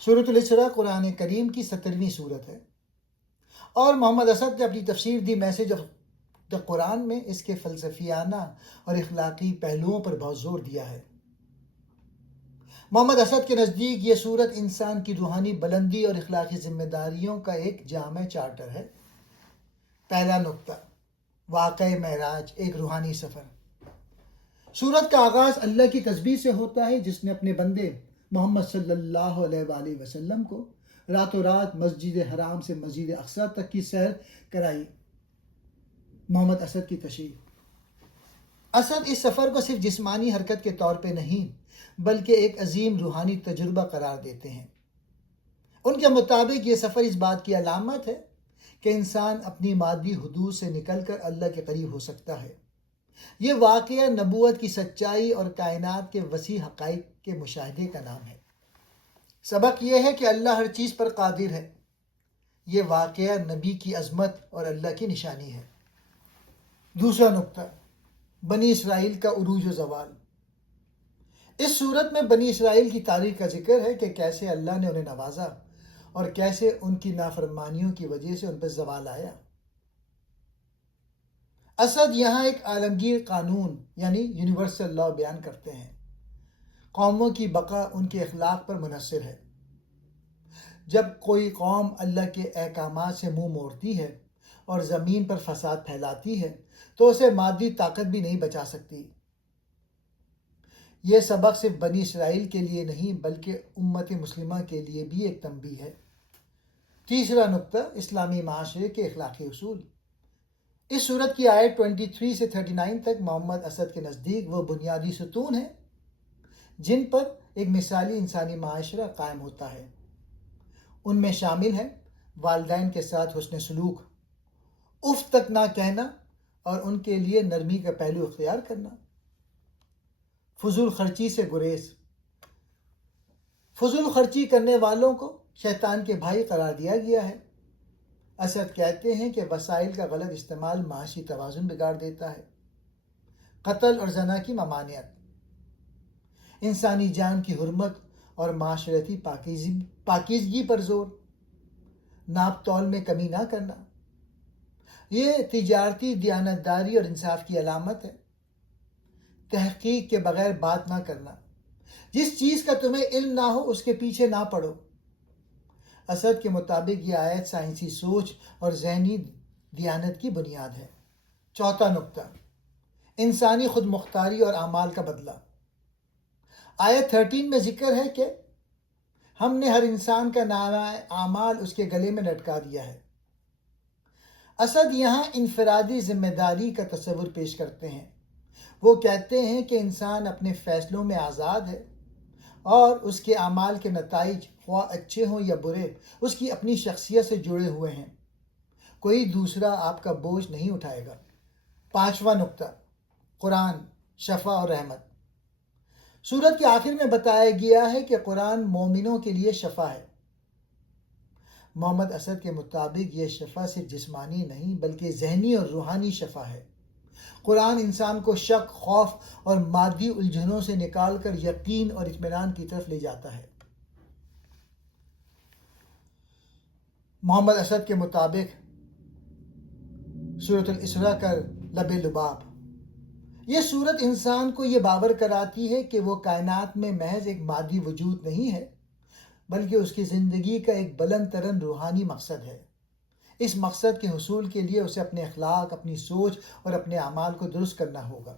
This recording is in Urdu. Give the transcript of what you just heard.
سورۃ الاسراء قرآن کریم کی 17ویں صورت ہے، اور محمد اسد نے اپنی تفسیر دی میسج آف دا قرآن میں اس کے فلسفیانہ اور اخلاقی پہلوؤں پر بہت زور دیا ہے۔ محمد اسد کے نزدیک یہ صورت انسان کی روحانی بلندی اور اخلاقی ذمہ داریوں کا ایک جامع چارٹر ہے۔ پہلا نقطہ، واقعہ معراج، ایک روحانی سفر۔ سورت کا آغاز اللہ کی تسبیح سے ہوتا ہے، جس نے اپنے بندے محمد صلی اللہ علیہ وآلہ وسلم کو راتوں رات مسجد حرام سے مسجد اقصی تک کی سیر کرائی۔ محمد اسد کی تشریح۔ اسد اس سفر کو صرف جسمانی حرکت کے طور پہ نہیں بلکہ ایک عظیم روحانی تجربہ قرار دیتے ہیں۔ ان کے مطابق یہ سفر اس بات کی علامت ہے کہ انسان اپنی مادی حدود سے نکل کر اللہ کے قریب ہو سکتا ہے۔ یہ واقعہ نبوت کی سچائی اور کائنات کے وسیع حقائق کے مشاہدے کا نام ہے۔ سبق یہ ہے کہ اللہ ہر چیز پر قادر ہے۔ یہ واقعہ نبی کی عظمت اور اللہ کی نشانی ہے۔ دوسرا نقطہ، بنی اسرائیل کا عروج و زوال۔ اس صورت میں بنی اسرائیل کی تاریخ کا ذکر ہے کہ کیسے اللہ نے انہیں نوازا اور کیسے ان کی نافرمانیوں کی وجہ سے ان پر زوال آیا۔ اسد یہاں ایک عالمگیر قانون یعنی یونیورسل لا بیان کرتے ہیں۔ قوموں کی بقا ان کے اخلاق پر منحصر ہے۔ جب کوئی قوم اللہ کے احکامات سے منہ موڑتی ہے اور زمین پر فساد پھیلاتی ہے تو اسے مادی طاقت بھی نہیں بچا سکتی۔ یہ سبق صرف بنی اسرائیل کے لیے نہیں بلکہ امت مسلمہ کے لیے بھی ایک تنبیہ ہے۔ تیسرا نقطہ، اسلامی معاشرے کے اخلاقی اصول۔ اس صورت کی آیت 23 سے 39 تک محمد اسد کے نزدیک وہ بنیادی ستون ہیں جن پر ایک مثالی انسانی معاشرہ قائم ہوتا ہے۔ ان میں شامل ہیں والدین کے ساتھ حسن سلوک، اف تک نہ کہنا اور ان کے لیے نرمی کا پہلو اختیار کرنا، فضول خرچی سے گریز۔ فضول خرچی کرنے والوں کو شیطان کے بھائی قرار دیا گیا ہے۔ اسد کہتے ہیں کہ وسائل کا غلط استعمال معاشی توازن بگاڑ دیتا ہے۔ قتل اور زنا کی ممانعت، انسانی جان کی حرمت اور معاشرتی پاکیزگی پر زور، ناپ تول میں کمی نہ کرنا۔ یہ تجارتی دیانتداری اور انصاف کی علامت ہے۔ تحقیق کے بغیر بات نہ کرنا، جس چیز کا تمہیں علم نہ ہو اس کے پیچھے نہ پڑو۔ اسد کے مطابق یہ آیت سائنسی سوچ اور ذہنی دیانت کی بنیاد ہے۔ چوتھا نقطہ، انسانی خود مختاری اور اعمال کا بدلہ۔ آیت 13 میں ذکر ہے کہ ہم نے ہر انسان کا نامہ اعمال اس کے گلے میں لٹکا دیا ہے۔ اسد یہاں انفرادی ذمہ داری کا تصور پیش کرتے ہیں۔ وہ کہتے ہیں کہ انسان اپنے فیصلوں میں آزاد ہے اور اس کے اعمال کے نتائج خواہ اچھے ہوں یا برے اس کی اپنی شخصیت سے جڑے ہوئے ہیں۔ کوئی دوسرا آپ کا بوجھ نہیں اٹھائے گا۔ پانچواں نقطہ، قرآن، شفا اور رحمت۔ سورت کے آخر میں بتایا گیا ہے کہ قرآن مومنوں کے لیے شفا ہے۔ محمد اسد کے مطابق یہ شفا صرف جسمانی نہیں بلکہ ذہنی اور روحانی شفا ہے۔ قرآن انسان کو شک، خوف اور مادی الجھنوں سے نکال کر یقین اور اطمینان کی طرف لے جاتا ہے۔ محمد اسد کے مطابق سورۃ الاسراء کا لب لباب۔ یہ سورت انسان کو یہ باور کراتی ہے کہ وہ کائنات میں محض ایک مادی وجود نہیں ہے بلکہ اس کی زندگی کا ایک بلند ترین روحانی مقصد ہے۔ اس مقصد کے حصول کے لیے اسے اپنے اخلاق، اپنی سوچ اور اپنے اعمال کو درست کرنا ہوگا۔